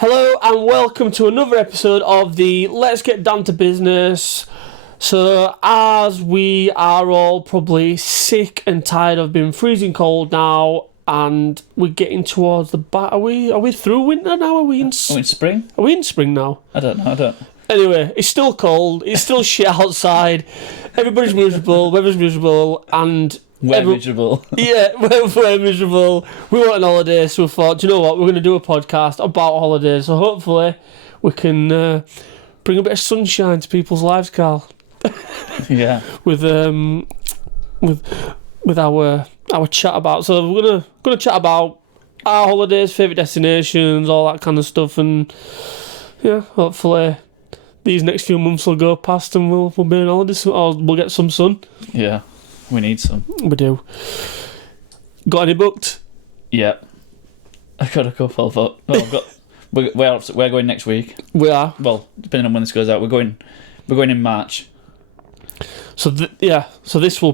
Hello and welcome to another episode of the Let's Get Down to Business. So, as we are all probably sick and tired of being freezing cold now, and we're getting towards the back. Are we through winter now? Are we in spring? Are we in spring now? I don't know. Anyway, it's still cold. It's still shit outside. Everybody's miserable. Weather's miserable, and We're miserable. Yeah, we're miserable. We went on holiday, so we thought, do you know what? We're going to do a podcast about holidays. So hopefully, we can bring a bit of sunshine to people's lives, Carl. Yeah. With our chat about. So we're gonna chat about our holidays, favourite destinations, all that kind of stuff, and yeah, hopefully these next few months will go past and we'll be on holidays, or we'll get some sun. Yeah. We need some. We do. Got any booked? Yeah. I got a couple, but no, we're going next week. We are. Well, depending on when this goes out, we're going in March. So so this will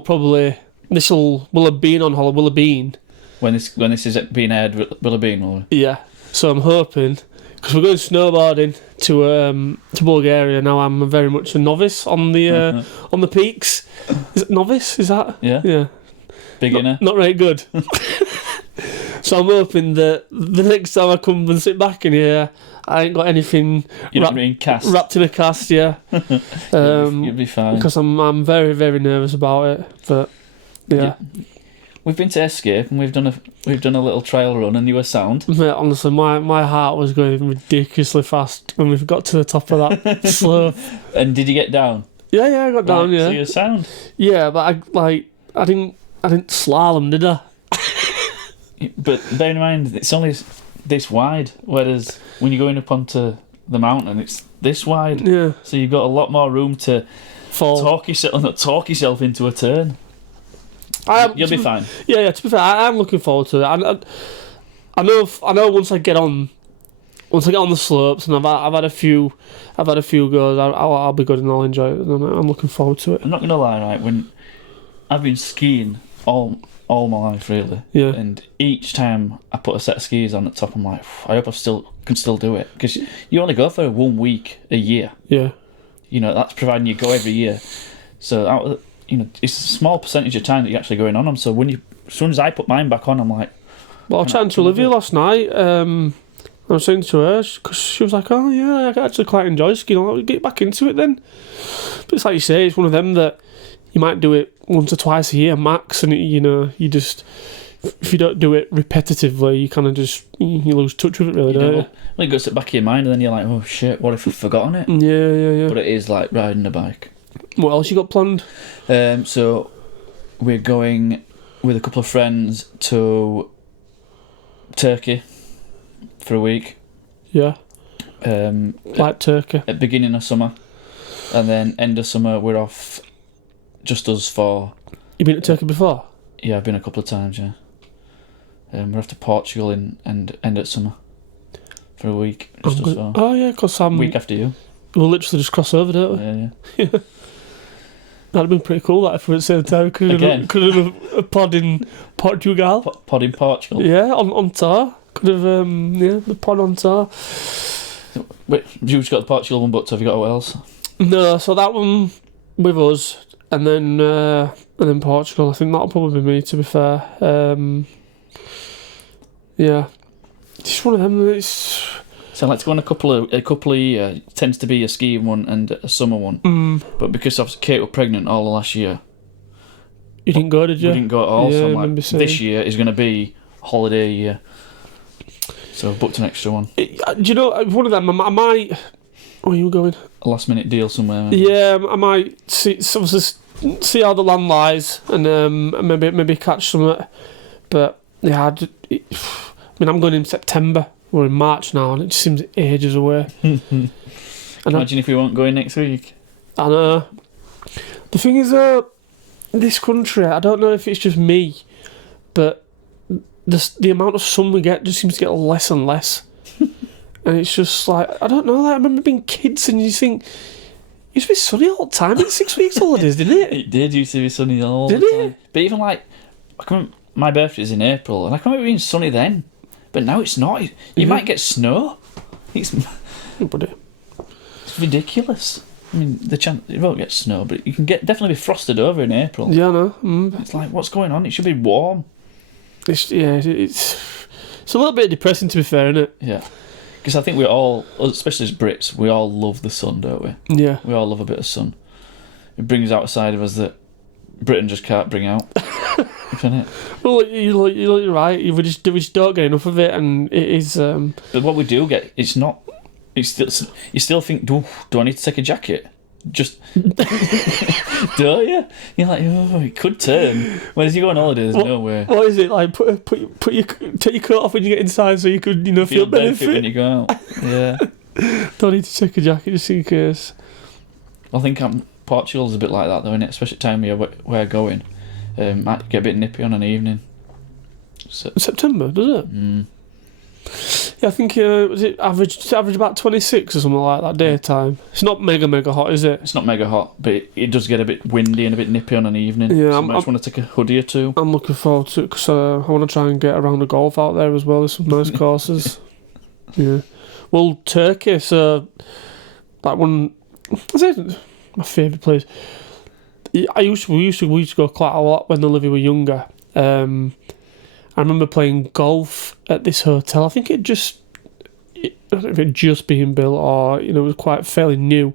have been on holiday. Will have been When this is being aired, will have been. Or... Yeah. So I'm hoping, because we're going snowboarding to Bulgaria now. I'm very much a novice on the on the peaks. Is it novice? Is that? Yeah. Yeah. Beginner. Not very good. So I'm hoping that the next time I come and sit back in here, I ain't got anything wrapped in a cast. Yeah. You'll be fine. Because I'm very, very nervous about it. But yeah. We've been to Escape and we've done a little trial run and you were sound. Mate, honestly, my heart was going ridiculously fast when we got to the top of that slope. And did you get down? Yeah, I got down. Yeah. So you were sound. Yeah, but I didn't slalom, did I? But bear in mind, it's only this wide, whereas when you're going up onto the mountain, it's this wide. Yeah. So you've got a lot more room to talk yourself into a turn. You'll be fine. Yeah. To be fair, I'm looking forward to it. I know once I get on the slopes and I've had a few goes, I'll be good and I'll enjoy it. I'm looking forward to it. I'm not gonna lie, right? When I've been skiing all my life, really. Yeah. And each time I put a set of skis on at top, I'm like, I hope can still do it, because you only go for 1 week a year. Yeah. You know, that's providing you go every year. So it's a small percentage of time that you're actually going on them. So as soon as I put mine back on, I'm like. Well, I was chatting to Olivia last night. I was saying to her, because she was like, "Oh yeah, I actually quite enjoy skiing. I'll get back into it then." But it's like you say, it's one of them that you might do it once or twice a year max, and you just, if you don't do it repetitively, you kind of just you lose touch with it, really, don't you? Well, it goes to the back of your mind, and then you're like, "Oh shit, what if I've forgotten it?" Yeah. But it is like riding a bike. What else you got planned? So we're going with a couple of friends to Turkey for a week. Yeah. Like Turkey. At beginning of summer, and then end of summer we're off. Just us for. You been to Turkey before? Yeah, I've been a couple of times. Yeah. We're off to Portugal and end of summer for a week. Just us four. Oh yeah, because week after you. We'll literally just cross over, don't we? Yeah. That'd have been pretty cool, that, if we were at the same time. Could have done a pod in Portugal. Pod in Portugal? Yeah, on tour. Could have, the pod on tour. Wait, you've got the Portugal one booked, have you got Wales? No, so that one with us, and then Portugal. I think that'll probably be me, to be fair. Yeah. Just one of them that's... So I like to go on a couple of year. It tends to be a skiing one and a summer one. But because obviously Kate was pregnant all the last year. You didn't go, did you? We didn't go at all. Yeah, so I'm like, this year is going to be holiday year. So I've booked an extra one. Do you know, one of them, I might... Where are you going? A last minute deal somewhere. Yeah, I might see how the land lies and maybe catch some of it. But yeah, I'm going in September. We're in March now, and it just seems ages away. Imagine if we weren't going next week. I know. The thing is, this country, I don't know if it's just me, but the amount of sun we get just seems to get less and less. And it's just like, I don't know, like, I remember being kids and you think, it used to be sunny all the time in 6 weeks holidays, didn't it? It did used to be sunny all the time. Did it? But even like, my birthday's in April, and I can remember being sunny then. But now it's not. You might get snow. It's Buddy. ridiculous. I mean, the chance it won't get snow, but you can definitely be frosted over in April. Yeah, no. It's like, what's going on? It should be warm. It's a little bit depressing, to be fair, isn't it? Yeah. Because I think we all, especially as Brits, we all love the sun, don't we? Yeah. We all love a bit of sun. It brings out a side of us that Britain just can't bring out. Isn't it? Well, you're right. We just don't get enough of it, and it is. But what we do get, it's not. It's still, you still think, do I need to take a jacket? Just don't you? You're like, oh, it could turn. Whereas you go on holiday, there's no way. What is it like? Take your coat off when you get inside, so you could feel benefit when you go out. Yeah. Don't need to check a jacket just in case. I think Portugal's a bit like that though, isn't it? Especially time of year we're going. Might get a bit nippy on an evening. So, September, does it? Mm. Yeah, I think was it average about 26 or something like that daytime. It's not mega hot, is it? It's not mega hot, but it does get a bit windy and a bit nippy on an evening. Yeah, so I just want to take a hoodie or two. I'm looking forward to it because I want to try and get around the golf out there as well. There's some nice courses. Yeah. Well, Turkey, so that one, I said my favourite place. We used to go quite a lot when Olivia were younger. I remember playing golf at this hotel. I think I don't know if it just being built or it was quite fairly new,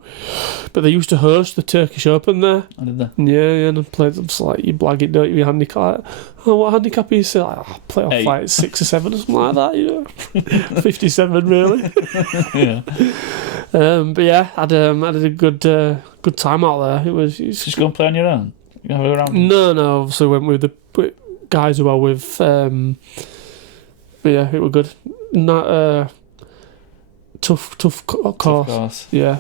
but they used to host the Turkish Open there. I did that. Yeah, and I played them. So like you blag it, don't you? Your handicap. Oh, what handicap are you? Say like, I play off 8. like 6 or 7 or something like that. 57 really. Yeah. But yeah, I had a good time out there. It was Just go and play on your own. You have a round. No. Obviously went with the guys who are with. But yeah, it was good. Not tough course. Of course. Yeah,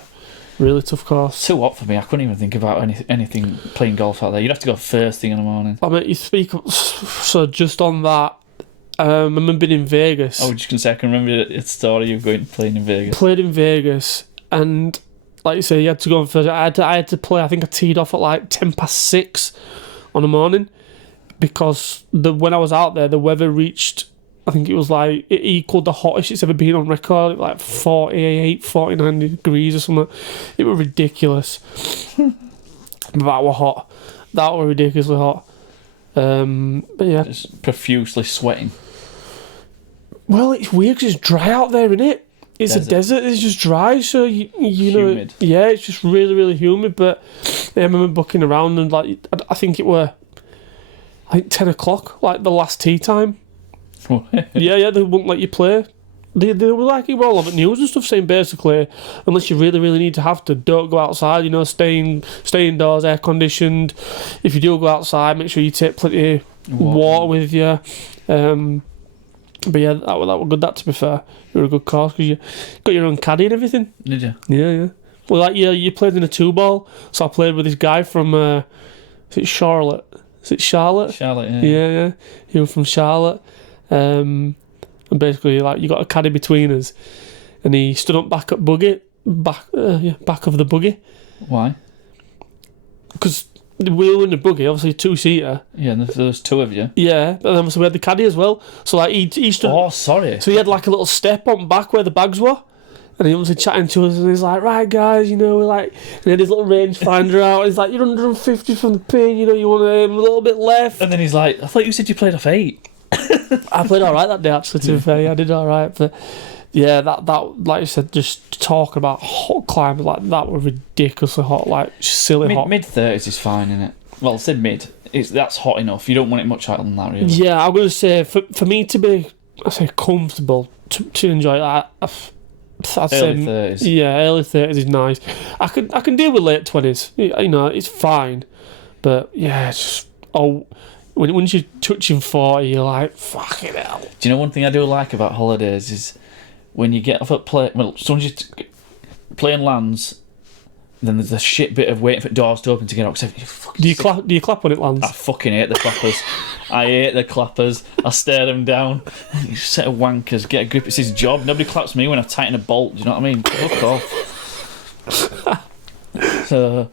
really tough course. Too hot for me. I couldn't even think about anything playing golf out there. You'd have to go first thing in the morning. I mean, you speak. So just on that, I remember being in Vegas. I was just going to say, I can remember the story of playing in Vegas. Played in Vegas, and like you say, you had to go on first. I had to play. I think I teed off at like 6:10 on the morning because when I was out there, the weather reached. I think it was like it equaled the hottest it's ever been on record, like 48, 49 degrees or something. It was ridiculous. That were hot. That were ridiculously hot. But yeah, just profusely sweating. Well, it's weird because it's dry out there, isn't it? It's a desert. It's just dry, so you know. Humid. Yeah, it's just really, really humid. But yeah, I remember bucking around and like I think it were 10 o'clock, like the last tea time. yeah, they wouldn't let you play. They were like, you were all over the news and stuff saying basically, unless you really, really need to have to, don't go outside, stay indoors, air conditioned. If you do go outside, make sure you take plenty of water with you. But yeah, that was good, that to be fair. You were a good course because you got your own caddy and everything. Did you? Yeah. Well, like, you played in a 2-ball, so I played with this guy from, is it Charlotte? Is it Charlotte? Charlotte, yeah. Yeah. He was from Charlotte. And basically, like, you got a caddy between us, and he stood up back of the buggy. Why? Because we were in the buggy, obviously 2-seater. Yeah, and there was 2 of you. Yeah, but then obviously we had the caddy as well. So like he stood. Oh, sorry. So he had like a little step on back where the bags were. And he was chatting to us, and he's like, right, guys, we're like... And he had his little rangefinder out, and he's like, you're 150 from the pin, you want a little bit left. And then he's like, I thought you said you played off 8. I played alright that day, actually, to be fair. Yeah, I did alright, but... Yeah, that like I said, just talking about hot climbers, like, that were ridiculously hot, like, silly hot. Mid-30s is fine, isn't it? Well, I said mid. That's hot enough. You don't want it much hotter than that, really. Yeah, I'm going to say, for me to be, comfortable, to enjoy that... I'd early say 30s. Yeah, early 30s is nice. I can deal with late 20s. It's fine. But yeah, it's just once you're touching 40, you're like, fucking hell. Do you know one thing I do like about holidays is when you get off at plane. Well, as soon as plane lands, then there's a shit bit of waiting for doors to open to get out. Do you clap when it lands? I fucking hate the clappers. I hate the clappers. I stare them down. You set of wankers, get a grip. It's his job. Nobody claps me when I tighten a bolt. Do you know what I mean? Fuck off. So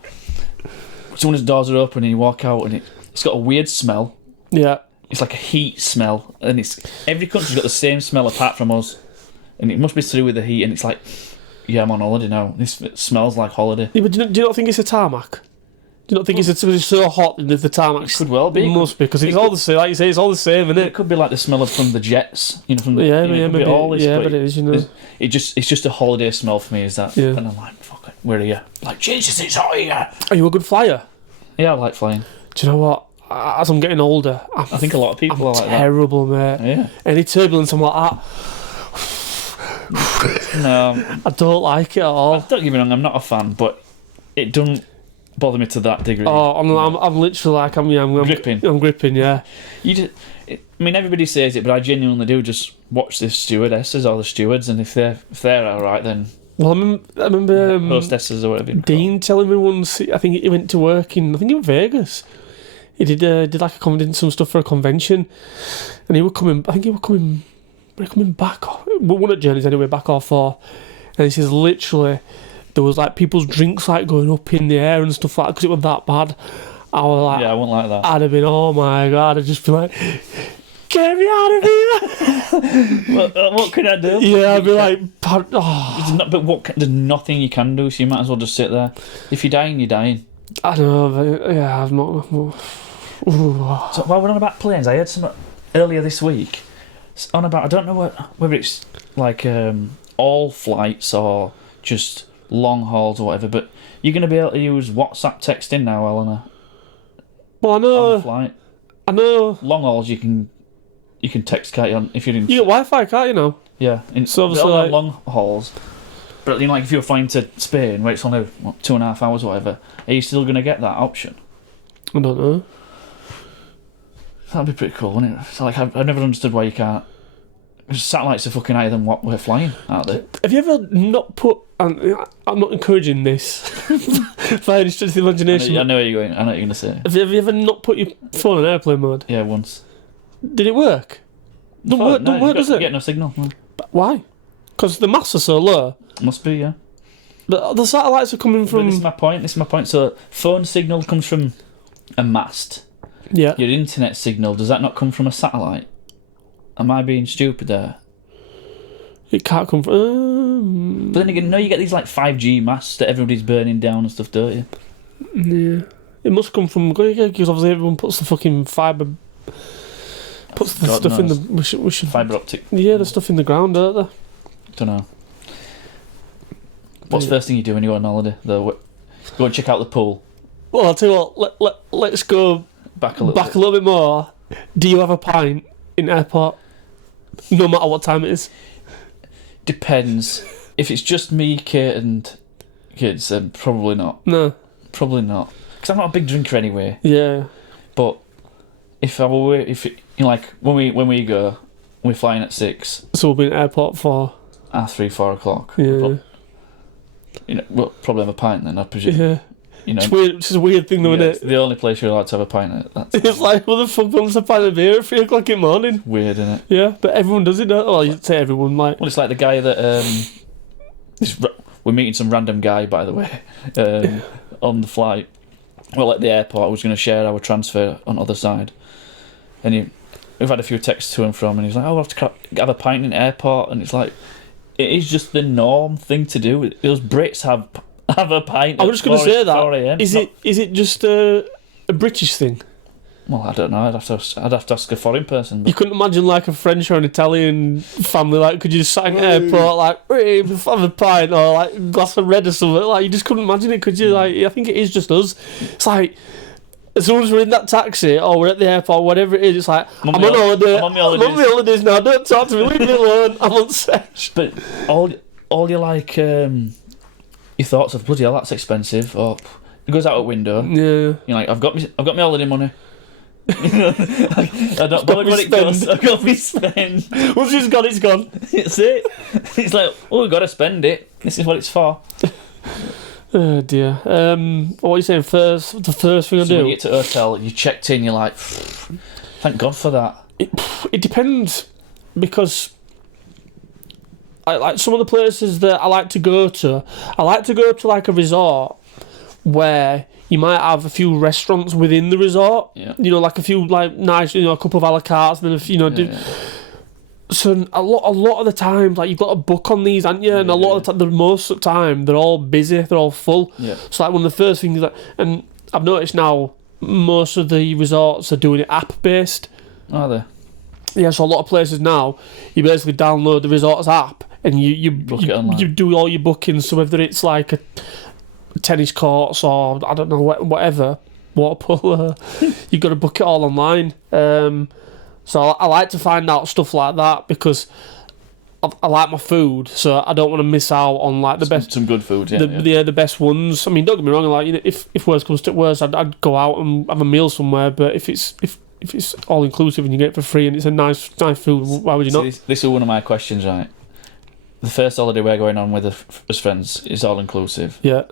when his doors are open and you walk out and it's got a weird smell. Yeah. It's like a heat smell, and every country's got the same smell apart from us. and it must be to do with the heat. And it's like, yeah, I'm on holiday now. This smells like holiday. Yeah, but do you not think it's a tarmac? Do you not think it's so hot that the tarmac? It could well be. It must be, because it's all the same. Like you say, it's all the same, isn't It it? could be like the smell from the jets, from the Maybe. all this, but it is, It's just a holiday smell for me. Is that? Yeah. And I'm like, fuck it, where are you? Like, Jesus, it's hot here. Are you a good flyer? Yeah, I like flying. Do you know what? As I'm getting older, I think a lot of people are like terrible, mate. Yeah. Any turbulence, I'm like that. No, I don't like it at all. don't get me wrong, I'm not a fan, but it doesn't bother me to that degree. Oh, I'm literally like I'm Gripping. I'm gripping, yeah. Everybody says it, but I genuinely do just watch the stewardesses or the stewards, and if they're all right, then Well, I remember hostesses or whatever. Dean telling me once. I think he went to work in Vegas. He did did some stuff for a convention, and he was coming. I think he was coming back. One of journeys anyway, back or four. And he says literally there was like people's drinks like going up in the air and stuff like that because it was that bad. I was like, Yeah, I wouldn't like that. I'd have been, oh my god, I'd just be like, get me out of here. What can I do? Yeah, I'd be like, oh. There's nothing you can do, so you might as well just sit there. If you're dying, you're dying. I don't know, but yeah, I've not. So while we're on about planes, I heard some earlier this week on about, I don't know whether it's like all flights or just long hauls or whatever, but you're going to be able to use WhatsApp texting now, Eleanor. Well, I On the know. flight. I know. Long hauls, you can text, can't you? If you're in, You get Wi-Fi, can't you now? yeah, So obviously, on like- long hauls. But like if you're flying to Spain, where it's only 2.5 hours or whatever, are you still going to get that option? I don't know. That'd be pretty cool, wouldn't it? So like I've never understood why you can't. Because satellites are fucking higher than what we're flying, aren't they? Have you ever not put? And I'm not encouraging this by any stretch of the imagination. I know where you're going. I know what you're going to say. Have you ever not put your phone in airplane mode? Yeah, once. Did it work? Don't work, does it? Get no signal. No. Why? Because the masts are so low. Must be, yeah. The satellites are coming But from. this is my point. So phone signal comes from a mast. Yeah. Your internet signal, does that not come from a satellite? Am I being stupid there? It can't come from. But then again, no, you get these like 5G masts that everybody's burning down and stuff, don't you? Yeah. It must come from. Because obviously everyone puts the fucking fibre. Puts the God stuff knows. in the. We should. Fibre optic. Yeah, the stuff in the ground, don't they? Don't know. What's the first thing you do when you're on holiday? Go and check out the pool. Well, I'll tell you what. Let's go Back a little back a little bit more. Do you have a pint in airport? No matter what time it is. Depends. If it's just me, Kate, and kids, then probably not. No. Probably not. Because I'm not a big drinker anyway. Yeah. But if like when we go, we're flying at 6, So we'll be in airport for. 3, 4 o'clock. Yeah. We'll probably have a pint then, I presume. Yeah. You know, It's weird. It's just a weird thing, though, yeah, isn't it's it? the only place you're allowed to have a pint at. That's It's like, what the fuck wants a pint of beer at 3 o'clock in the morning? weird, isn't it? Yeah, but everyone does it, don't they? Well, you say everyone, like. Well, it's like the guy that we're meeting some random guy, by the way, on the flight. Well, at the airport, I was going to share our transfer on the other side, and we've had a few texts to and from, and he's like, "Oh, I'll have to have a pint in the airport," and it's like, it is just the norm thing to do. Those Brits have a pint. I was just going to say that. 4 a.m. Is it just a British thing? Well, I don't know. I'd have to ask a foreign person. You But couldn't imagine like a French or an Italian family, like, could you just sat in the airport, like, hey, have a pint or like a glass of red or something? Like, you just couldn't imagine it, could you? Like, I think it is just us. It's like, as soon as we're in that taxi or we're at the airport, whatever it is, it's like, I'm on holiday. I'm on my I'm on my holidays now. Don't talk to me. Leave me alone. I'm on set. But all your like your thoughts of bloody hell, that's expensive, or it goes out a window. Yeah. You're like, I've got my holiday money. I don't bother me what it goes. I've got me spend. Once it's gone, it's gone. That's it. It's like, oh, we've got to spend it. This is what it's for. Oh dear. What are you saying? The first thing I So do. when you get to a hotel, you checked in. You're like, thank God for that. It depends, because I like some of the places that I like to go to. I like to go to like a resort where you might have a few restaurants within the resort. Yeah. You know, like a few like nice, a couple of a la cartes, and then a few, Yeah. So a lot of the time, like you've got a book on these, haven't you? And a lot of the time, most of the time, they're all busy, they're all full. Yeah. So like one of the first things that, and I've noticed now, most of the resorts are doing it app based. Are they? Yeah, so a lot of places now, you basically download the resorts app and you Book it online. you do all your bookings. So whether it's like a tennis courts or I don't know whatever, water polo, you've got to book it all online. So I like to find out stuff like that because I like my food, so I don't want to miss out on like the best. Some good food, yeah. The best ones. I mean, don't get me wrong. Like, you know, if worse comes to worse, I'd go out and have a meal somewhere. But if it's all inclusive and you get it for free and it's a nice food, why would you not? This is one of my questions, right? The first holiday we're going on with as friends is all inclusive, Yeah.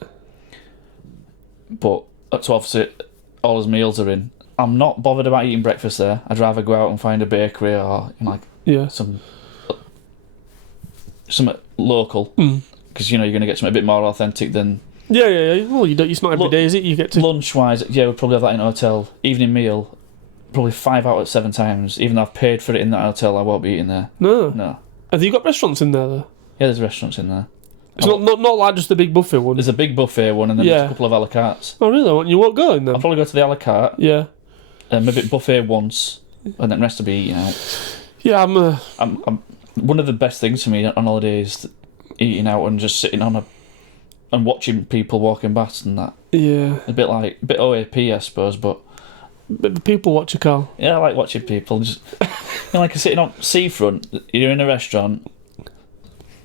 but so obviously all his meals are in. I'm not bothered about eating breakfast there. I'd rather go out and find a bakery or like Yeah. some local, Mm. because you know you're going to get something a bit more authentic than Yeah. Well, you don't. It's not every day, is it? You get to. lunch wise. Yeah, we'd probably have that in a hotel. Evening meal, probably 5 out of 7 times. Even though I've paid for it in that hotel, I won't be eating there. No. No. Have you got restaurants in there though? Yeah, there's restaurants in there. It's not like just the big buffet one. There's a big buffet one, and then there's a couple of a la cartes. Oh really? You won't go in there? I'll probably go to the a la carte, Yeah. maybe buffet once, and then the rest will be eating out. Yeah, I'm one of the best things for me on holiday is eating out and just sitting on and watching people walking past and that. Yeah. A bit OAP, I suppose, but But the people watch you, Carl. yeah, I like watching people. Just like sitting on seafront. You're in a restaurant.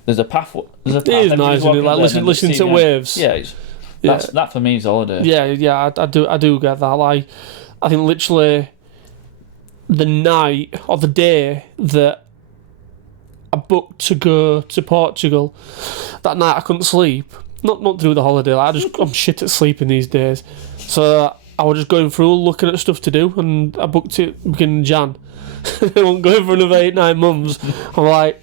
There's a path. It is nice, isn't it? Like listening to waves. Yeah, that for me is holiday. Yeah. I do get that. Like, I think literally the night or the day that I booked to go to Portugal, that night I couldn't sleep. Not through the holiday. Like, I'm shit at sleeping these days. So I was just going through looking at stuff to do, and I booked it beginning of Jan. I won't go for another 8-9 months. I'm like.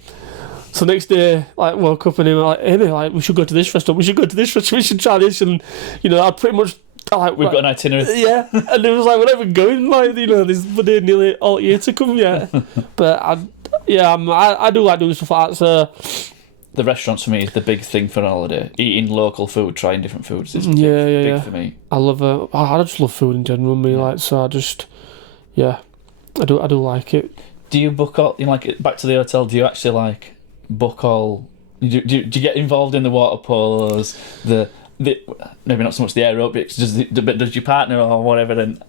So next day, like, woke up and he was like, Amy, like, we should go to this restaurant, we should try this, and, you know, I pretty much, like... We've got an itinerary. Yeah, and it was like, we're not even going, like, you know, there's nearly all year to come yet. But, I do like doing stuff like that, so... The restaurants for me is the big thing for an holiday. Eating local food, trying different foods is big for me. I love it. I just love food in general, like, so I just... Yeah, I do like it. Do you book all, you know, like, back to the hotel, do you actually, like... book all? Do you get involved in the water polos? The maybe not so much the aerobics. Does your partner or whatever? And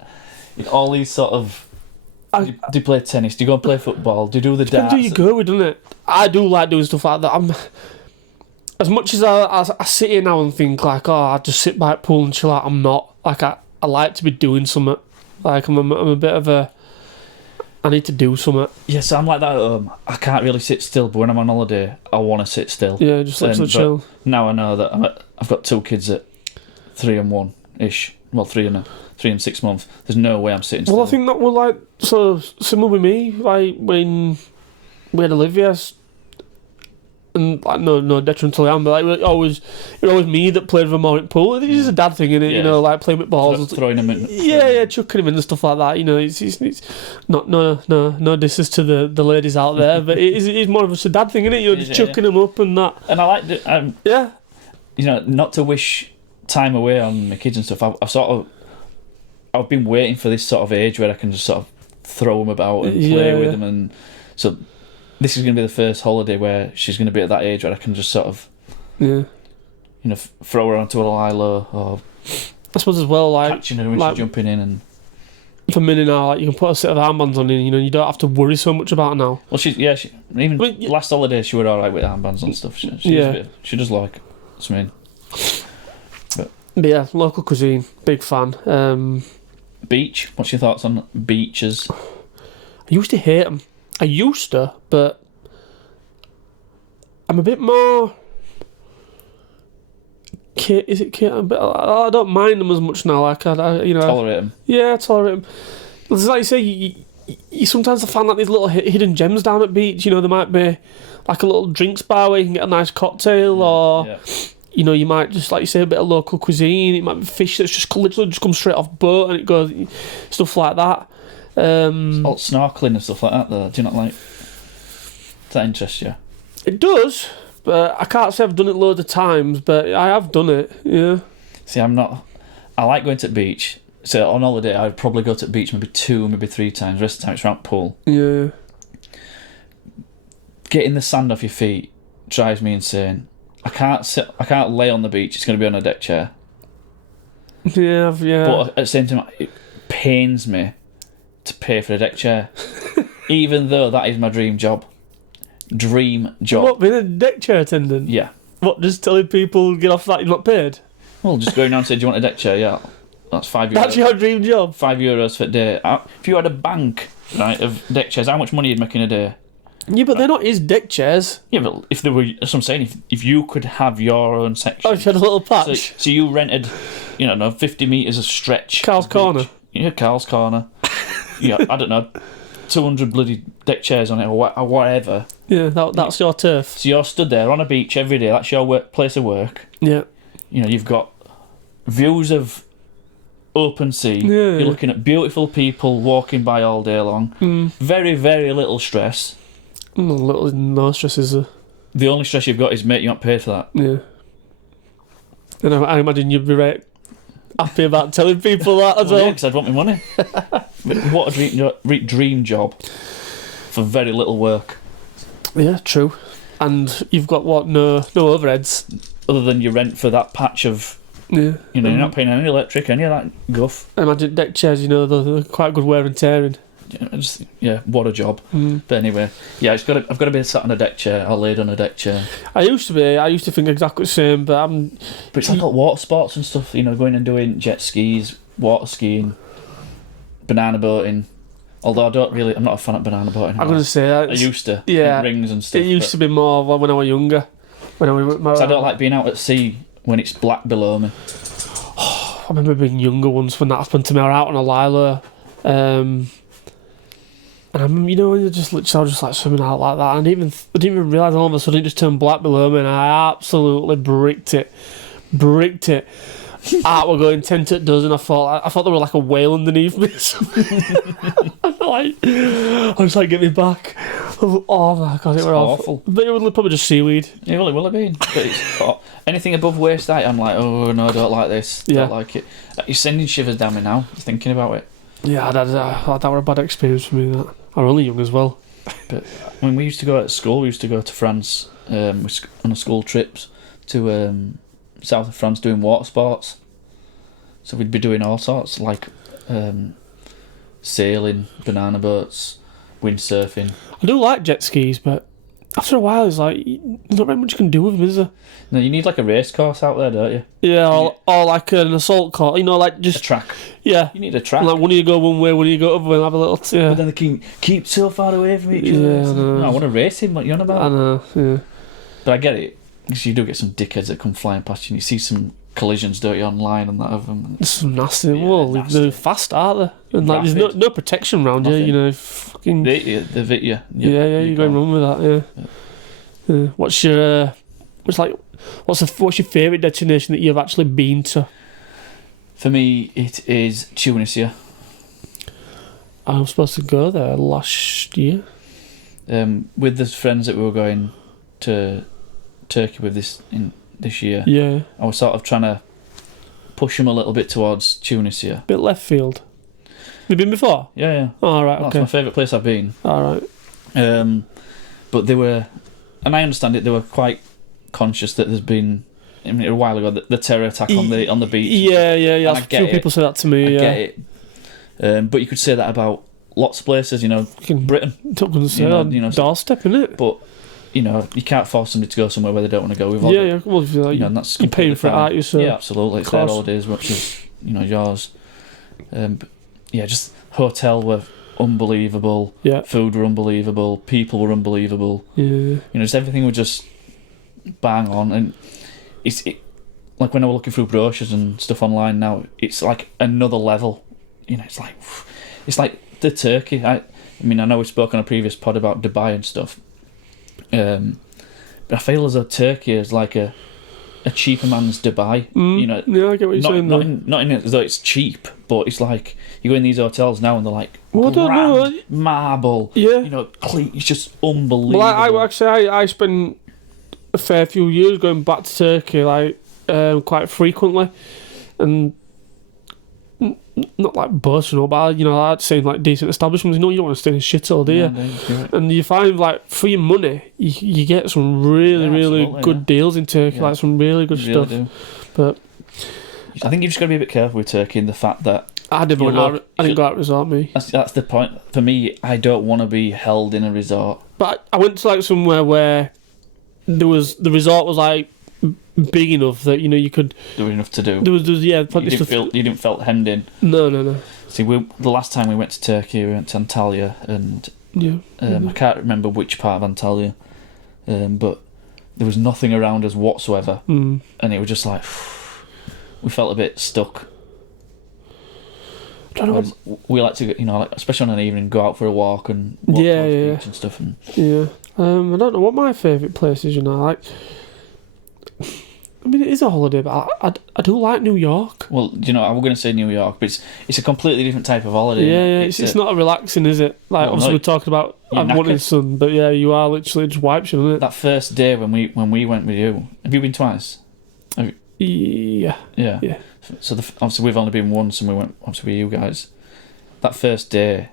all these sort of. Do you play tennis? Do you go and play football? Do you do the Depends darts? who you go with, doesn't it? I do like doing stuff like that. As much as I sit here now and think like, oh, I just sit by the pool and chill out. I'm not. Like I like to be doing something. Like I'm a bit of a. I need to do something. Yeah, so I'm like that at home. I can't really sit still, but when I'm on holiday, I want to sit still. Yeah, just like chill. Now I know that I've got 2 kids at 3 and 1 ish. Well, 3 and 6 months. There's no way I'm sitting still. Well, I think that was like so similar with me. Like when we had Olivia, and like no detriment to Liam, but like it was always me that played with him more in pool. It's just a dad thing, innit? Yeah. You know, like playing with balls, throwing them in. Yeah, chucking him in and stuff like that. You know, it's not no disses to the ladies out there, but it's more of a dad thing, innit? You're just chucking them up and that. And I like yeah. You know, not to wish time away on my kids and stuff. I've been waiting for this sort of age where I can just sort of throw them about and play with them, and so. This is going to be the first holiday where she's going to be at that age where I can just sort of, you know, throw her onto a lilo or I suppose as well, like catching her when she's jumping in. And for Minnie now, like you can put a set of armbands on, and you know you don't have to worry so much about her now. Well, last holiday she was all right with armbands and stuff. She does like something. But yeah, local cuisine, big fan. Beach. What's your thoughts on beaches? I used to hate them. But I'm a bit more. Is it kid? I don't mind them as much now. Like you know, tolerate them. Yeah, tolerate them. It's like you say, you sometimes find like these little hidden gems down at beach. You know, there might be like a little drinks bar where you can get a nice cocktail, or you know, you might just like you say a bit of local cuisine. It might be fish that's just literally just comes straight off boat, and it goes stuff like that. All snorkeling and stuff like that though. Do you not like? Does that interest you? It does, but I can't say I've done it loads of times, but I have done it, yeah. See, I'm not. I like going to the beach. So on holiday, I'd probably go to the beach maybe 2, maybe 3 times. The rest of the time, it's around pool. Yeah. Getting the sand off your feet drives me insane. I can't lay on the beach. It's going to be on a deck chair. Yeah, yeah. But at the same time, it pains me to pay for a deck chair, even though that is my dream job. Dream job. What, being a deck chair attendant? Yeah. What, just telling people get off that you're not paid? Well, just going around and saying, "Do you want a deck chair?" Yeah. That's €5. That's your dream job? €5 for a day. If you had a bank, right, of deck chairs, how much money you'd make in a day? Yeah, but they're not his deck chairs. Yeah, but if there were, that's what I'm saying, if you could have your own section. Oh, if you had a little patch. So you rented, 50 metres of stretch. Carl's of beach. Corner. Yeah, Carl's Corner. Yeah, I don't know, 200 bloody deck chairs on it or whatever. Yeah, that's your turf. So you're stood there on a beach every day. That's your place of work. Yeah. You've got views of open sea. Yeah. You're looking at beautiful people walking by all day long. Very, very little stress. No stress is there. The only stress you've got is, mate, you're not paid for that. Yeah. And I imagine you'd be right happy about telling people that as well. Yeah, because I'd want my money. But what a dream job for very little work. Yeah, true. And you've got what? No overheads. Other than your rent for that patch of, Yeah. you're not paying any electric, any of that guff. I imagine deck chairs, they're quite good wear and tearing. What a job. But anyway, yeah, I've got to be sat on a deck chair or laid on a deck chair. I used to think exactly the same, but But it's like all water sports and stuff, going and doing jet skis, water skiing, banana boating. Although I'm not a fan of banana boating. I'm going to say that. I used to. Yeah. Rings and stuff. It used to be more when I was younger. When I was with my. I don't like being out at sea when it's black below me. I remember being younger once when that happened to me. I was out on a lilo. And I remember, when you're just literally, I was just like swimming out like that. I didn't even realise all of a sudden it just turned black below me, and I absolutely bricked it. Out were going 10 to a dozen. I thought there was like a whale underneath me. I was like, get me back. Oh my god, it was awful. But it was probably just seaweed. Yeah, well, it will have been. But it's anything above waist height, I'm like, oh no, I don't like this. Yeah. Don't like it. You're sending shivers down me now, thinking about it. Yeah, that was a bad experience for me. That I was only young as well. But when we used to go at school, we used to go to France on a school trips to south of France doing water sports. So we'd be doing all sorts, like sailing, banana boats, windsurfing. I do like jet skis, but after a while, it's like there's not very much you can do with them, is there? No, you need like a race course out there, don't you? Yeah, or like an assault course. Like just a track. Yeah, you need a track. Like one of you go one way, one of you go other way, and have a little. Yeah. But then they can keep so far away from each other. Yeah, I know. No, I want to race him. What you on about? I know. Yeah. But I get it, because you do get some dickheads that come flying past you. And you see some collisions, don't you, online and that of them. It's nasty. Well, they're fast, aren't they? And like, there's no protection around you. Fucking. They hit you. Yeah, you're going wrong with that. Yeah. What's your what's your favourite destination that you've actually been to? For me, it is Tunisia. I was supposed to go there last year. With the friends that we were going to Turkey with this year. Yeah. I was sort of trying to push them a little bit towards Tunisia. Bit left field. You been before? Yeah. Oh, right, That's okay. my favourite place I've been. All right. But they were, and I understand it, they were quite conscious that there's been, a while ago, the terror attack on the beach. Yeah. A few people say that to me. I get it. But you could say that about lots of places, Britain. Not going to say doorstep, innit? But, you can't force somebody to go somewhere where they don't want to go. We've Yeah. Well, and that's you're paying for it, aren't you? So yeah, absolutely. It's their holidays, which is, yours. But yeah, just hotel were unbelievable. Yeah. Food were unbelievable. People were unbelievable. Yeah. Just everything was just bang on. And it's like when I was looking through brochures and stuff online now, it's like another level. It's like the Turkey. I know we spoke on a previous pod about Dubai and stuff. But I feel as though Turkey is like a cheaper man's Dubai. Yeah, I get what you're saying. Not in as though it's cheap, but it's like you go in these hotels now and they're like Well, I don't know. grand marble, Yeah. you know, clean. It's just unbelievable. Well, I spent a fair few years going back to Turkey, like quite frequently, and not like boasting or bad, you know, I'd say like decent establishments. You know, you don't want to stay in a shithole, do you? No, you're right. And you find like for your money, you get some really, Yeah, really absolutely, good yeah. deals in Turkey, Yeah. like some really good You really stuff. do. But I think you've just got to be a bit careful with Turkey and the fact that I never You went look- out. I didn't go out resort me. that's the point. For me, I don't want to be held in a resort. But I went to like somewhere where the resort was like big enough that, you know, you could. There was enough to do. There was yeah, You plenty didn't, stuff. you didn't felt hemmed in. No. See, the last time we went to Turkey, we went to Antalya, and Yeah. I can't remember which part of Antalya, but there was nothing around us whatsoever, Mm. and it was just like we felt a bit stuck. I don't know. Whereas we like to, you know, like, especially on an evening, go out for a walk and walk Yeah, towards the yeah. beach and stuff. And Yeah. I don't know what my favourite place is, you know. Like, I mean, it is a holiday, but I do like New York. well, you know, I was going to say New York, but it's a completely different type of holiday. Yeah, it's not relaxing, is it? Like, Well, obviously no, we're talking about you're I'm wanting knackered. sun, but yeah, you are literally just wipes you, isn't it? That first day when we went with you, have you been twice? Yeah. Yeah. Yeah. So obviously we've only been once, and we went obviously with you guys. That first day,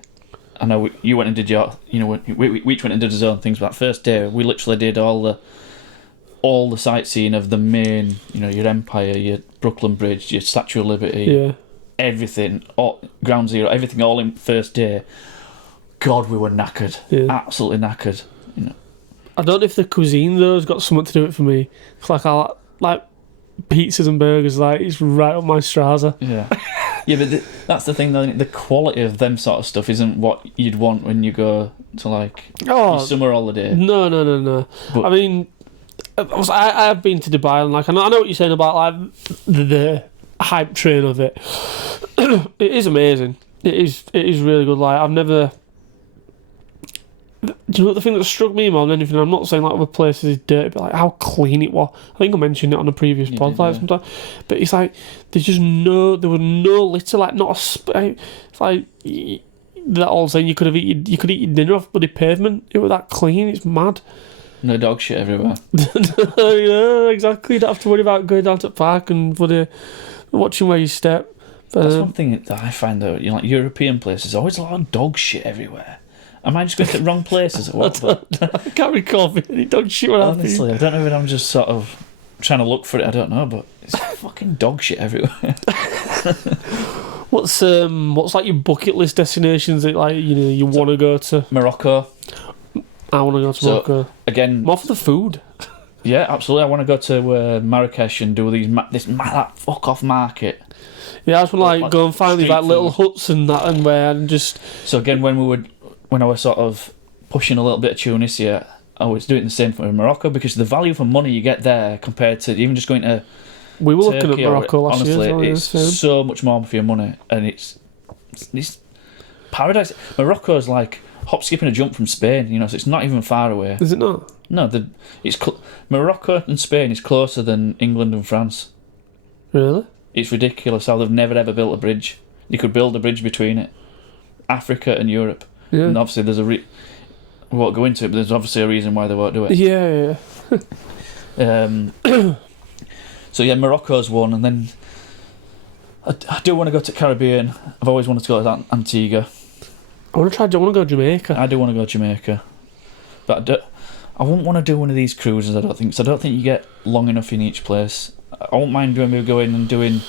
I know you went and did your, you know, we each went and did his own things. But that first day, we literally did all the sightseeing of the main, you know, your Empire, your Brooklyn Bridge, your Statue of Liberty, Yeah. everything, all, Ground Zero, everything, all in first day. God, we were knackered, Yeah. absolutely knackered. You know, I don't know if the cuisine though has got something to do with it for me. It's like I like pizzas and burgers. Like, it's right up my strata. yeah, yeah, but that's the thing though. The quality of them sort of stuff isn't what you'd want when you go to like your Oh summer holiday. no. But- I mean, I have been to Dubai, and like I know what you're saying about like the hype train of it. It is amazing. It is really good. Like, I've never. Do you know what the thing that struck me more than anything? I'm not saying like other places is dirty, but like how clean it was. I think I mentioned it on a previous You pod, did, like yeah. sometime. But it's like there was no litter, like not a. It's like that all saying you could eat your dinner off bloody pavement. It was that clean. It's mad. No dog shit everywhere. Yeah, exactly. You don't have to worry about going down to the park and bloody watching where you step. That's one thing that I find though, you know, like European places, always a lot of dog shit everywhere. Am I just going to the wrong places or what? I can't recall any dog shit when I've been. Honestly, I don't know if I'm just sort of trying to look for it, I don't know, but it's fucking dog shit everywhere. What's like your bucket list destinations that like you want to go to? Morocco, I want to go to So- Morocco. again, More for the food. yeah, absolutely. I want to go to Marrakesh and do that fuck off market. Yeah, I just want to Like like go and find these street like little food. huts and that and where and just So again, when I was sort of pushing a little bit of Tunisia, I was doing the same for Morocco because the value for money you get there compared to even just going to we were looking at Turkey or- Morocco last honestly, year. it's so much more for your money, and it's paradise. Morocco is like hop, skip, and a jump from Spain. You know, so it's not even far away. Is it not? No, Morocco and Spain is closer than England and France. Really? It's ridiculous how they've never ever built a bridge. You could build a bridge between it, Africa and Europe, Yeah. and obviously there's we won't go into it, but there's obviously a reason why they won't do it. Yeah. So yeah, Morocco's one, and then I do want to go to Caribbean. I've always wanted to go to Antigua. I want to go to Jamaica. I do want to go to Jamaica, but I wouldn't want to do one of these cruises. I don't think so. I don't think you get long enough in each place. I won't mind maybe going and doing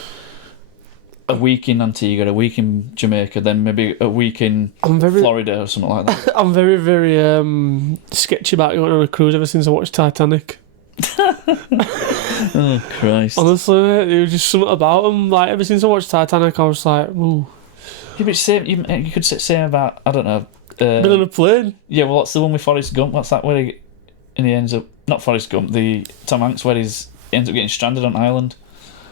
a week in Antigua, a week in Jamaica, then maybe a week in I'm very Florida or something like that. I'm very, very sketchy about going on a cruise ever since I watched Titanic. Oh Christ! Honestly, mate, there was just something about them. Like, ever since I watched Titanic, I was like, ooh. Yeah, but same. You could say about I don't know. Been on a plane. Yeah, well, what's the one with Forrest Gump? What's that where he ends up? Not Forrest Gump. The Tom Hanks where he ends up getting stranded on an island.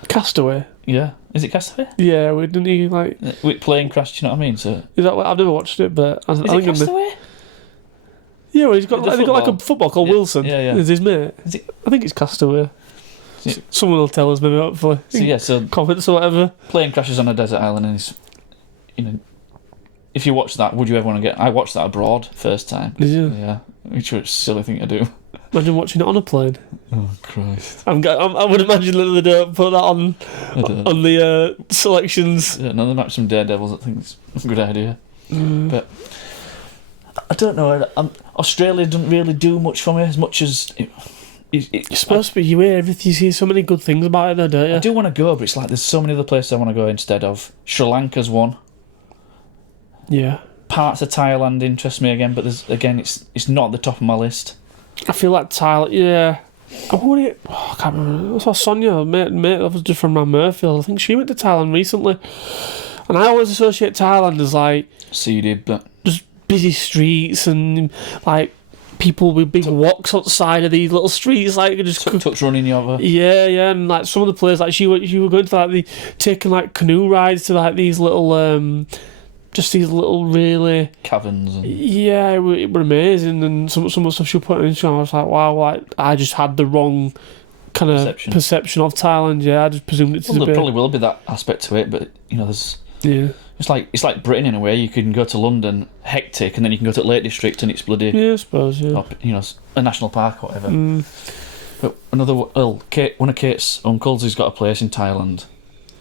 Castaway. Yeah, is it Castaway? Yeah, we didn't he like? With plane crash. Do you know what I mean? So Is that what? I've never watched it, but I is think it Castaway? yeah, well, he's got The like a football? football called Yeah, Wilson. yeah. Is his mate? Is it? I think it's Castaway. Someone will tell us, maybe, hopefully. So yeah, so Comments or whatever. plane crashes on a desert island, and it's, you know, if you watch that, would you ever want to get? I watched that abroad first time. Did you? Yeah, which was a silly thing to do. Imagine watching it on a plane. Oh Christ! I would imagine that they don't put that on the selections. Yeah, another match from Daredevils. I think it's a good idea. But I don't know. Australia doesn't really do much for me as much as It's supposed to be. You hear everything. You see so many good things about it, though, don't you? I do want to go, but it's like there's so many other places I want to go instead of. Sri Lanka's one. Yeah. Parts of Thailand interest me again, but it's not at the top of my list. I feel like Thailand. Yeah. I can't remember. I saw Sonia, mate. That was just from Murfield. I think she went to Thailand recently, and I always associate Thailand as like Seeded, but just busy streets and like people with big walks outside of these little streets, like just tucks running you over. Yeah, and like some of the players, like she were going to like taking like canoe rides to like these little just these little really caverns. And yeah, it were amazing, and some of the stuff she put on Instagram, I was like, wow, like I just had the wrong kind of perception of Thailand. Yeah, I just presumed it to be. There probably will be that aspect to it, but you know, there's it's like Britain in a way. You can go to London, hectic, and then you can go to Lake District, and it's bloody I suppose you know, a national park or whatever. But one of Kate's uncles has got a place in Thailand,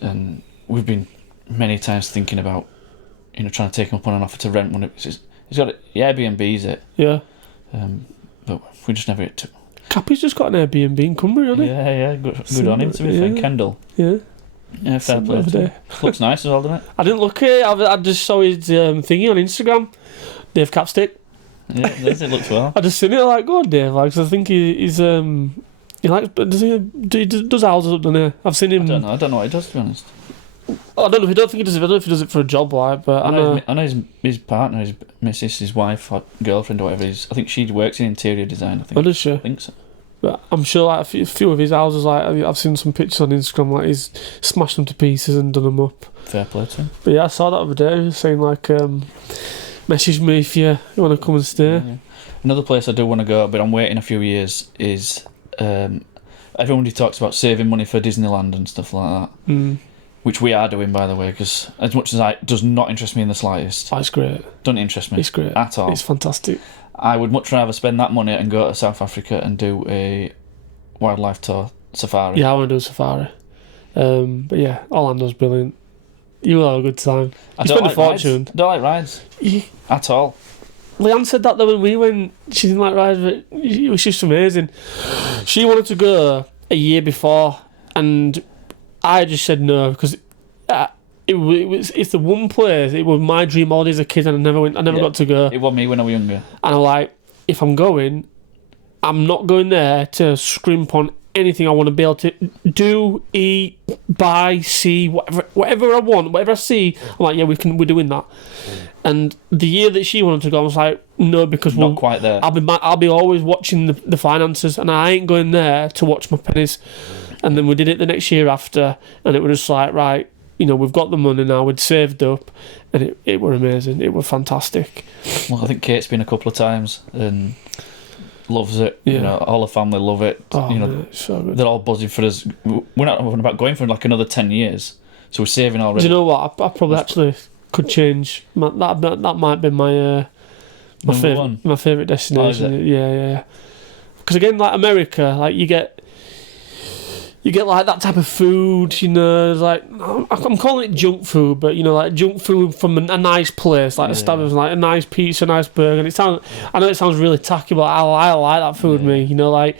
and we've been many times thinking about, you know, trying to take him up on an offer to rent one. He's got Airbnb's it. Yeah. But we just never get to. Cappy's just got an Airbnb in Cumbria, hasn't he? Yeah, good on him, to be fair. Kendall. Yeah. Yeah, fair play to him. Looks nice as well, doesn't it? I didn't look at it. I just saw his thingy on Instagram. Dave Capstick. Yeah, it looks well. I just seen it like, go on, Dave. Like, 'cause I think he's he likes. Does houses up, doesn't he? I've seen him. I don't know what he does, to be honest. I don't know if he does it for a job, like, but I know his partner, his missus, his wife, or girlfriend, or whatever it is. I think she works in interior design. I think. Oh, does she? I think so. But I'm sure like a few of his houses, like I've seen some pictures on Instagram, like he's smashed them to pieces and done them up. Fair play to him. But yeah, I saw that other day, saying like, message me if you want to come and stay. Yeah. Another place I do want to go, but I'm waiting a few years, is everybody talks about saving money for Disneyland and stuff like that. Which we are doing, by the way, because as much as it does not interest me in the slightest. Oh, it's great. Doesn't interest me. It's great. At all. It's fantastic. I would much rather spend that money and go to South Africa and do a wildlife tour safari. Yeah, I want to do a safari. But yeah, Orlando's brilliant. You will have a good time. You spend a fortune. I don't like rides. At all. Leanne said that though when we went. She didn't like rides, but it was just amazing. She wanted to go a year before, and I just said no because it's the one place. It was my dream holiday as a kid, and I never got to go. It was me when I was younger. And I'm like, if I'm going, I'm not going there to scrimp on anything I want to be able to do, eat, buy, see, whatever I want, whatever I see. I'm like, yeah, we're doing that. And the year that she wanted to go, I was like, no, because not quite there. I'll be always watching the finances, and I ain't going there to watch my pennies. And then we did it the next year after, and it was just like, right, you know, we've got the money now, we'd saved up, and it were amazing. It were fantastic. Well, I think Kate's been a couple of times and loves it. Yeah. You know, all the family love it. Oh, you know, man, it's so good. they're all buzzing for us. We're not about going for like another 10 years, so we're saving already. Do you know what? I probably actually could change. That might be my favourite destination. Oh, yeah. Because again, like America, like you get like that type of food, you know, like I'm calling it junk food, but you know, like junk food from a nice place, like like a nice pizza, a nice burger. And I know it sounds really tacky, but I like that food. Me, you know, like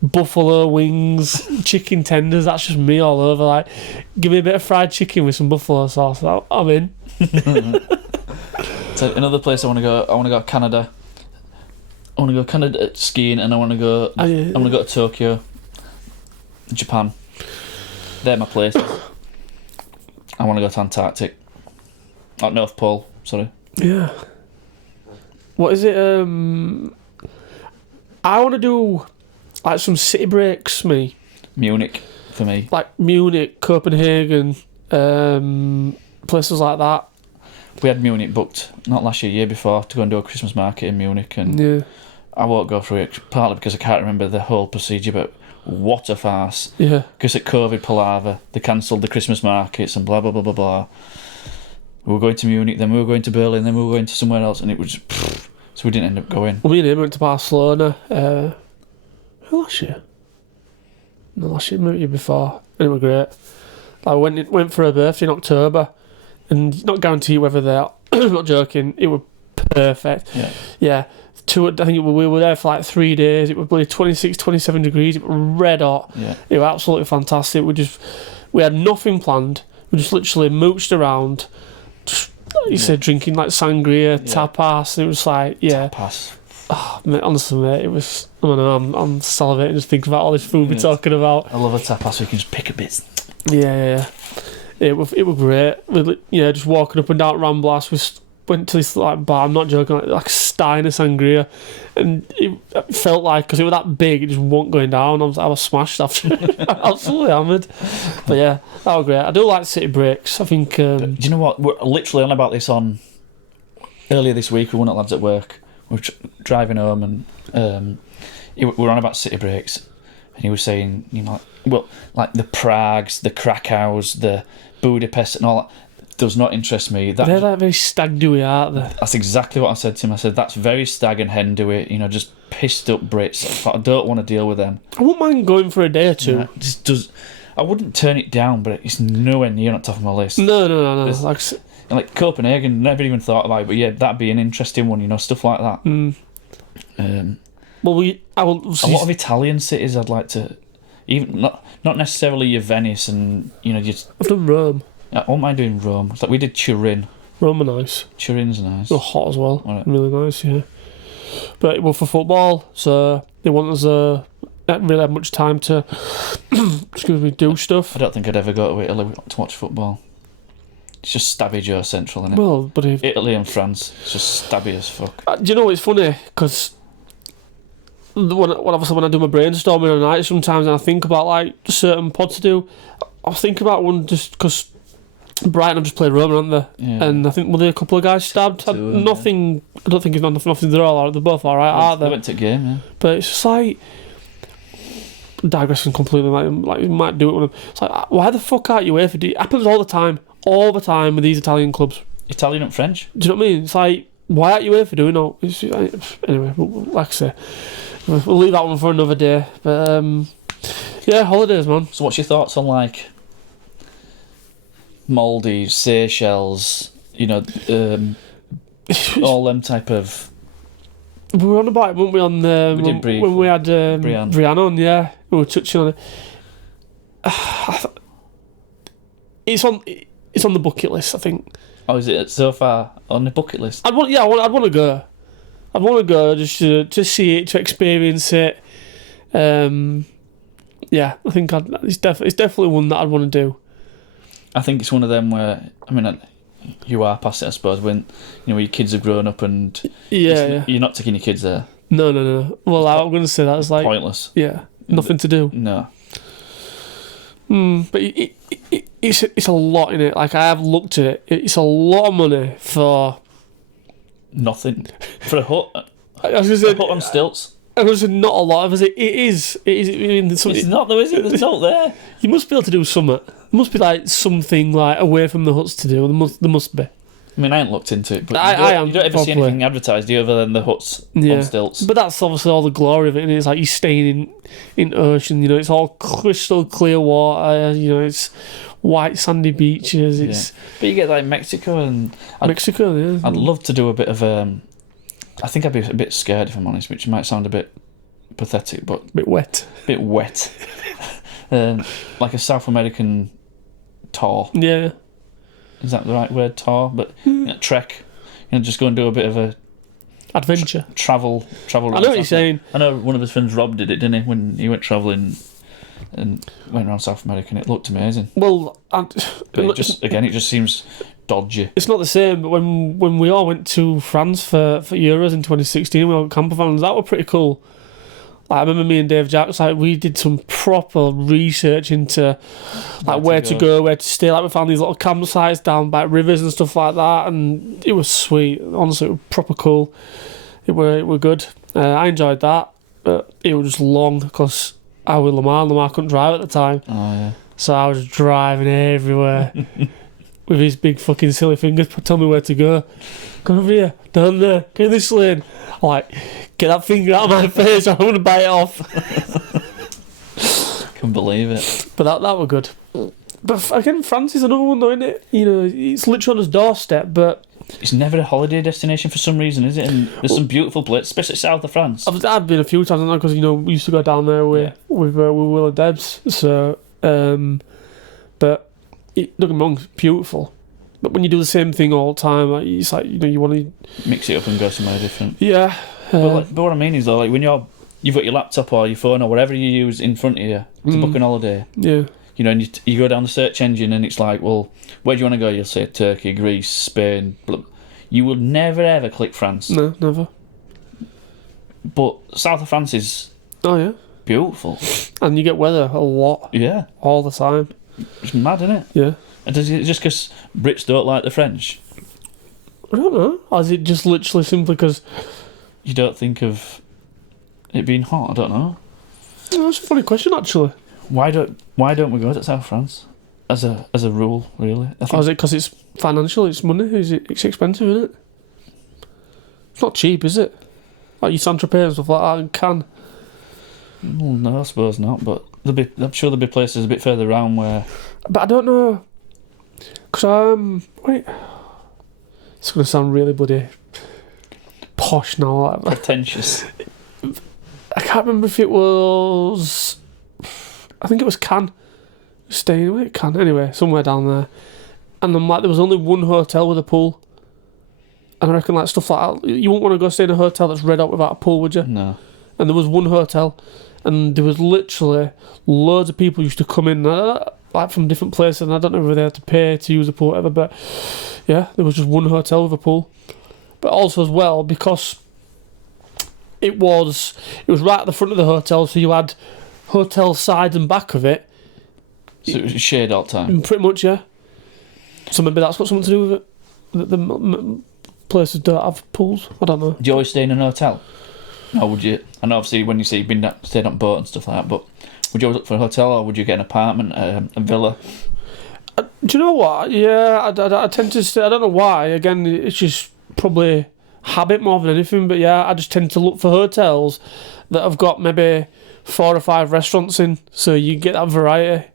buffalo wings, chicken tenders. That's just me all over. Like, give me a bit of fried chicken with some buffalo sauce. I'm in. So another place I want to go to Canada. I want to go Canada skiing, and I want to go. I'm gonna go to Tokyo, Japan. They're my places. I want to go to Antarctic. Not North Pole. Sorry. Yeah. What is it? I want to do like some city breaks. Munich for me. Like Munich, Copenhagen, places like that. We had Munich booked not last year before to go and do a Christmas market in Munich, and I won't go through it partly because I can't remember the whole procedure, but what a farce. Yeah. Because at COVID palaver, they cancelled the Christmas markets and blah, blah, blah, blah, blah. We were going to Munich, then we were going to Berlin, then we were going to somewhere else, and it was... So we didn't end up going. Well, me and him went to Barcelona last year. No, last year, maybe the year before. And it was great. I went for her birthday in October, and not guarantee whether they're... I'm not joking, it was perfect. Yeah. Yeah. I think we were there for like 3 days. It was probably 26, 27 degrees. It was red hot. Yeah. It was absolutely fantastic. We had nothing planned. We just literally mooched around. Just, like you said, drinking like sangria, tapas. And it was like, yeah. Tapas. Oh, mate, honestly, mate, it was... I don't know, I'm salivating just thinking about all this food we're talking about. I love a tapas so you can just pick a bit. Yeah. It was great. Just walking up and down Ramblas. We went to this like bar, I'm not joking, like a stein of sangria, and it felt like, because it was that big, it just wasn't going down. I was smashed after. Absolutely hammered. But yeah, that was great. I do like city breaks. I think... Do you know what? We're literally on about this on... Earlier this week, we were one at Lads at Work. We were driving home, and we were on about city breaks, and he was saying, like the Pragues, the Krakows, the Budapest and all that does not interest me. They're like very stag doy, aren't they? That's exactly what I said to him. I said, that's very stag and hen do it, just pissed up Brits. But I don't want to deal with them. I wouldn't mind going for a day or two. I wouldn't turn it down, but it's nowhere near on top of my list. No. Like Copenhagen, never even thought about it, but yeah, that'd be an interesting one, stuff like that. Well, a lot of Italian cities I'd like to, even not necessarily your Venice and I've done Rome. I won't mind doing Rome. It's like we did Turin. Rome are nice. Turin's nice. They're hot as well. Right. Really nice, yeah. But it was for football, so they want us not really have much time to do stuff. I don't think I'd ever go to Italy to watch football. It's just stabby Joe Central, isn't it? Well, but Italy and France, it's just stabby as fuck. Do you know it's funny? Because when I do my brainstorming at night sometimes, and I think about like certain pods to do, I'll think about one just because Brighton have just played Roma, haven't they? Yeah. And I think were there a couple of guys stabbed? I don't think it's nothing. They're all they're both all right, aren't they? They went to the game, yeah. But it's just like digressing completely. Like we might do it with them. It's like, why the fuck aren't you here for? It happens all the time with these Italian clubs. Italian and French. Do you know what I mean? It's like, why aren't you here for doing all? Anyway, like I say, we'll leave that one for another day. But yeah, holidays, man. So, what's your thoughts on like Maldives, Seychelles? All them type of. We were on about it, weren't we? On when we had Brianne on, yeah, we were touching on it. It's on the bucket list, I think. Oh, is it so far on the bucket list? I'd want to go. I'd want to go just to see it, to experience it. Yeah, I think it's definitely one that I'd want to do. I think it's one of them where, you are past it, I suppose, when your kids have grown up and you're not taking your kids there. No. Well, I'm going to say that it's like pointless. Yeah, nothing to do. No. But it's a lot in it. Like, I have looked at it. It's a lot of money for nothing. For a hut. I was going to say, a hut on stilts. I was saying not a lot of it. It is. It's not though, is it? There's not there. You must be able to do something. There must be like something like away from the huts to do. There must be. I ain't looked into it, but you don't ever see anything advertised, do you, other than the huts on stilts? But that's obviously all the glory of it, and it's like you're staying in ocean. It's all crystal clear water. It's white sandy beaches. But you get like Mexico and Mexico. Yeah, I'd love to do a bit of. I think I'd be a bit scared, if I'm honest, which might sound a bit pathetic, but a bit wet. Like a South American tour. Yeah. Is that the right word, tour? But trek. Just go and do a bit of a adventure. Travel. I know what you're saying. I know one of his friends, Rob, did it, didn't he? When he went travelling and went around South America, and it looked amazing. Well, it just seems dodgy. It's not the same, but when we all went to France for Euros in 2016, we all went camper vans. That was pretty cool. Like, I remember me and Dave Jacks, we did some proper research into where to go, where to stay. Like, we found these little campsites down by rivers and stuff like that, and it was sweet. Honestly, it was proper cool. It were good. I enjoyed that, but it was just long because out with Lamar. Lamar couldn't drive at the time. Oh, yeah. So I was driving everywhere with his big fucking silly fingers, tell me where to go. Go over here, down there, go this lane. I'm like, get that finger out of my face, I'm going to bite it off. Can't believe it. But that were good. But again, France is another one though, isn't it? You know, it's literally on his doorstep, but... It's never a holiday destination for some reason, is it? And there's some beautiful places, especially south of France. I've been a few times, because, you know, we used to go down there with Will and Debs, so... but don't get me wrong, it's beautiful. But when you do the same thing all the time, like, it's like, you know, you want to Mix it up and go somewhere different. yeah. But what I mean is though, like when you've got your laptop or your phone or whatever you use in front of you to book an holiday, yeah, you know, and you go down the search engine and it's like, well, where do you want to go? You'll say Turkey, Greece, Spain. Blah. You will never ever click France. no, never. But south of France is Oh yeah, beautiful. and you get weather a lot, Yeah, all the time. it's mad, isn't it? Yeah, And does it just because Brits don't like the French? I don't know. Or is it just literally simply because? You don't think of it being hot? I don't know. Oh, that's a funny question, actually. Why don't we go to South France as a rule? Really? I think Or is it because it's financial? It's money. It's expensive, isn't it? It's not cheap, is it? Like your Saint-Tropez and stuff like that, and Cannes. well, no, I suppose not. But I'm sure there'll be places a bit further around where. But I don't know. Because wait, it's gonna sound really bloody posh now. Like, Pretentious. I can't remember if it was. I think it was Cannes. Staying away at Cannes, anyway, somewhere down there. And I'm like, there was only one hotel with a pool. And I reckon like stuff like that, you wouldn't want to go stay in a hotel that's red out without a pool, would you? No. And there was one hotel, and there was literally loads of people used to come in, like from different places, and I don't know whether they had to pay to use a pool or whatever, but yeah, there was just one hotel with a pool. But also as well, because it was right at the front of the hotel, so you had hotel side and back of it. So it was shade all the time. Pretty much, yeah. So maybe that's got something to do with it. The places don't have pools. I don't know. Do you always stay in an hotel? Or would you? I know obviously when you say you've been stayed on boat and stuff like that, but would you always look for a hotel or would you get an apartment, a villa? Do you know what? Yeah, I tend to stay. I don't know why. Again, it's just probably habit more than anything. But yeah, I just tend to look for hotels that have got maybe 4 or 5 restaurants in, so you get that variety.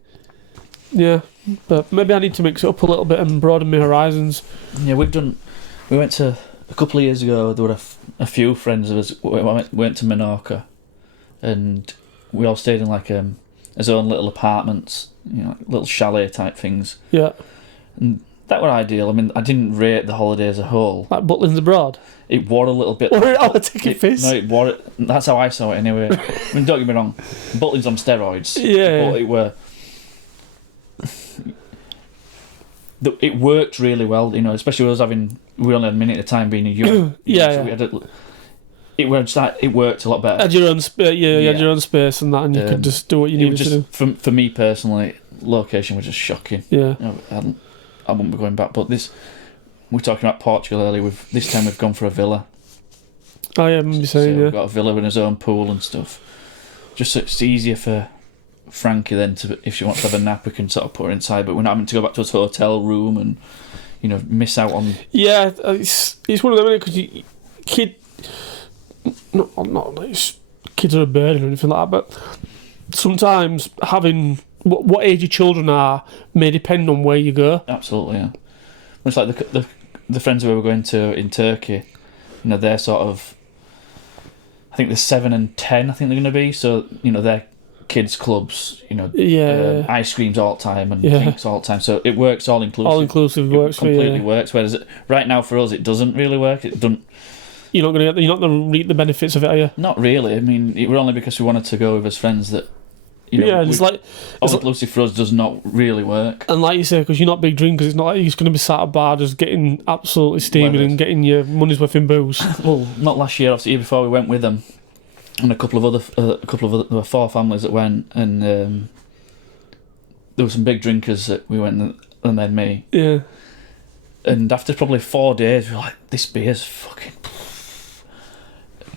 Yeah, but maybe I need to mix it up a little bit and broaden my horizons. Yeah, we went to a couple of years ago. There were a few friends of us. We went to Menorca, and we all stayed in like his own little apartments, you know, like little chalet type things. Yeah, And that were ideal. I mean, I didn't rate the holiday as a whole. like Butlins abroad. It wore a little bit. Or taking piss. No, it wore it. That's how I saw it anyway. I mean, don't get me wrong, Butlins on steroids. Yeah. But it were. It worked really well, you know, especially us having. We only had a minute at a time being a young. Yeah, so yeah. we had it was like it worked a lot better. Had your own space, you had your own space and that, and you could just do what you It was needed to do. just for me personally, location was just shocking. Yeah. You know, I wouldn't be going back. But we're talking about Portugal earlier. This time we've gone for a villa. Oh yeah, I remember you So saying, we've yeah. got a villa with his own pool and stuff. Just so it's easier for Frankie then to, if she wants to have a nap, we can sort of put her inside. But we're not having to go back to his hotel room and, you know, miss out on. Yeah, it's one of them, because not like kids are a burden or anything like that, but sometimes having what age your children are may depend on where you go. Absolutely, yeah. It's like the friends we were going to in Turkey. You know, they're sort of. I think they're 7 and 10. I think they're going to be. So you know, they're kids clubs. You know, Yeah. ice creams all the time and Yeah. drinks all the time. So it works all inclusive. All inclusive works for you. completely Yeah. works. Whereas right now for us, it doesn't really work. It doesn't. You're not gonna reap the benefits of it, are you? Not really. I mean, it were only because we wanted to go with his friends that. You know, Yeah, it's like, all inclusive for us does not really work. and like you say, because you're not big drinkers, it's not like you're just going to be sat at a bar just getting absolutely steaming Leathered. and getting your money's worth in booze. Well, not last year. Obviously, year before we went with them, and a couple of other. There were 4 families that went, and there were some big drinkers that we went, and then me. Yeah. And after probably 4 days, we were like, "This beer's fucking."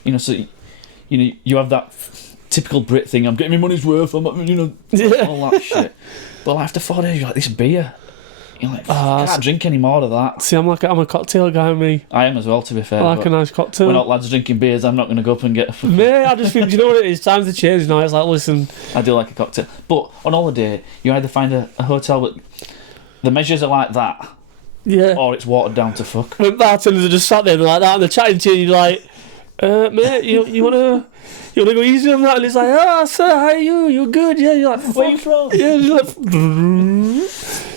You know, so you know you have that typical Brit thing. I'm getting my money's worth. I'm, Yeah. all that shit. But like, after 4 days, you're like, this beer. You're like, I can't drink any more of that. See, I'm a cocktail guy, me. I am as well, to be fair. I like a nice cocktail. We're not lads drinking beers. I'm not going to go up and get. Mate, I just think, do you know what it is? Times have changed now. It's like, listen. I do like a cocktail, but on holiday, you either find a hotel with the measures are like that, Yeah. or it's watered down to fuck. When bartenders are just sat there like that and they're chatting to you, and you're like, mate, you wanna go easy on that? And he's like, oh, sir, how are you? You good? Yeah. You're like, Where you from? yeah. You're like,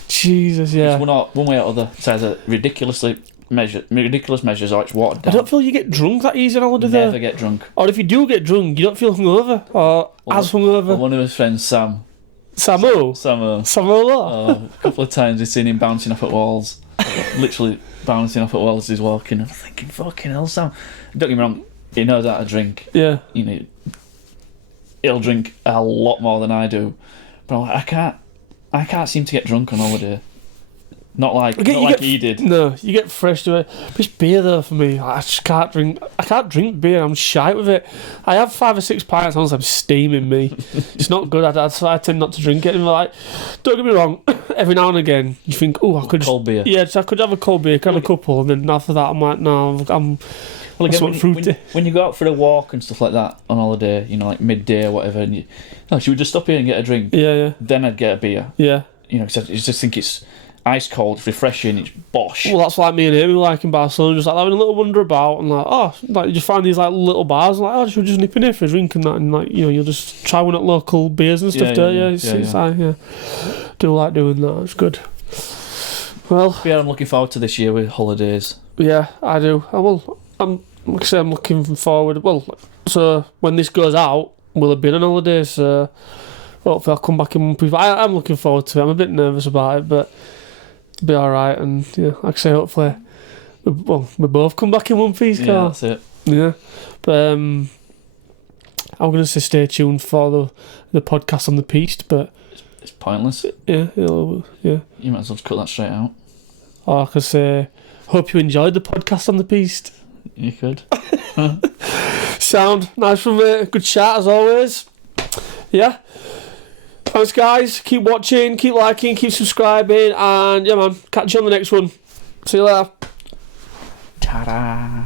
Jesus, yeah. One way or other. It's either ridiculous measures, or it's watered I down. don't feel you get drunk that easy on holiday. Never get drunk. Or if you do get drunk, you don't feel hungover or as hungover. Well, one of his friends, Sam, Samu. a couple of times we've seen him bouncing off at walls. Literally bouncing off at walls as he's walking. I'm thinking, fucking hell, Sam. Don't get me wrong, he knows how to drink. Yeah. He'll drink a lot more than I do. But I'm like, I can't seem to get drunk on holiday. Not like he did. No, you get fresh to it. But it's beer though for me. I just can't drink. I can't drink beer. I'm shy with it. I have 5 or 6 pints once I'm steaming me. It's not good. I tend not to drink it. And like, don't get me wrong. Every now and again, you think, oh, I could cold beer. Yeah, I could have a cold beer, have a couple, and then after that, I'm like, no, I'm. Well, again, fruity. when you go out for a walk and stuff like that on holiday, like midday or whatever, and you, should we just stop here and get a drink? Yeah. Then I'd get a beer. Yeah. Because I just think it's ice cold, it's refreshing, it's bosh. Well, that's like me and Amy like in Barcelona, just like having a little wander about and like, you just find these like little bars, and like, should we just nip in here for a drink and that, and like, you'll just try one at local beers and stuff, yeah. Do like doing that, it's good. Well, yeah, I'm looking forward to this year with holidays. Yeah, I do. I'm looking forward. Well, so when this goes out, we'll have been on holiday, so hopefully I'll come back in one piece. I'm looking forward to it. I'm a bit nervous about it, but it'll be alright. And yeah, like I say, hopefully we both come back in one piece. Yeah, that's it. Yeah, but I'm going to say stay tuned for the podcast on the Piest, but it's pointless. Yeah. You might as well just cut that straight out. Or I could say, hope you enjoyed the podcast on the Piest. You could. Sound nice from me. Good chat as always. Yeah. Thanks, guys. Keep watching, keep liking, keep subscribing, and yeah, man. Catch you on the next one. See you later. Ta-da.